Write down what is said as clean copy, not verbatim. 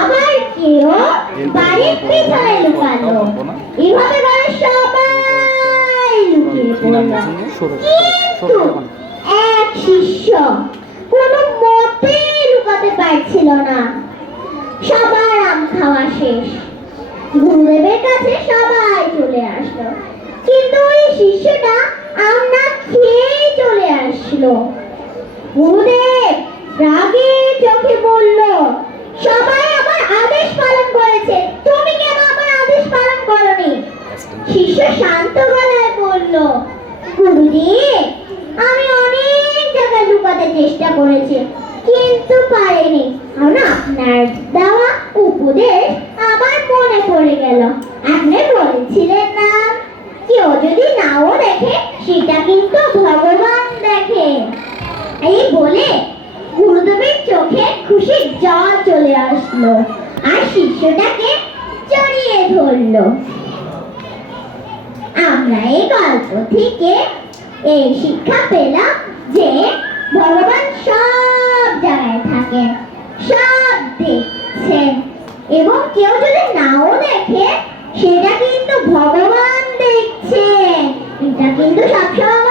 আবার কেউ বাড়ির পিছনে লুকালো। এভাবে করে সবাই লুকিয়ে পড়ল। কিন্তু এক শিষ্য কোনো মতে লুকাতে পারছিল না। সবার আম খাওয়া শেষ, গুরুদেবের কাছে সবাই চলে আসলো, কিন্তু ওই শিষ্যটা আম না খেয়েই চলে আসলো। গুরুদেব রাগে চোখে বলল, সবাই আমার আদেশ পালন করেছে, তুমি কেন আমার আদেশ পালন করনি? শিষ্য শান্ত গলায় বলল, গুরুদেব আমি অনেক জায়গায় লুকাতে চেষ্টা করেছি, কিন্তু পারিনি, কারণ আপনার দেওয়া উপদেশ আমার মনে পড়ে গেল। আপনি বলেছিলেন না, কেউ যদি নাও দেখে সেটা কিন্তু ভগবান দেখে। এই বলে গুরুদেবের চোখে খুশির জল চলে আসলো, আর শিষ্যটাকে জড়িয়ে ধরলো। আমরা এই গল্প থেকে এই শিক্ষা পেলাম যে ভগবান সব জায়গায় থাকেন, সব দেখছেন, এবং কেউ যদি নাও দেখে সেটা কিন্তু ভগবান দেখছেন। এটা কিন্তু সবসময়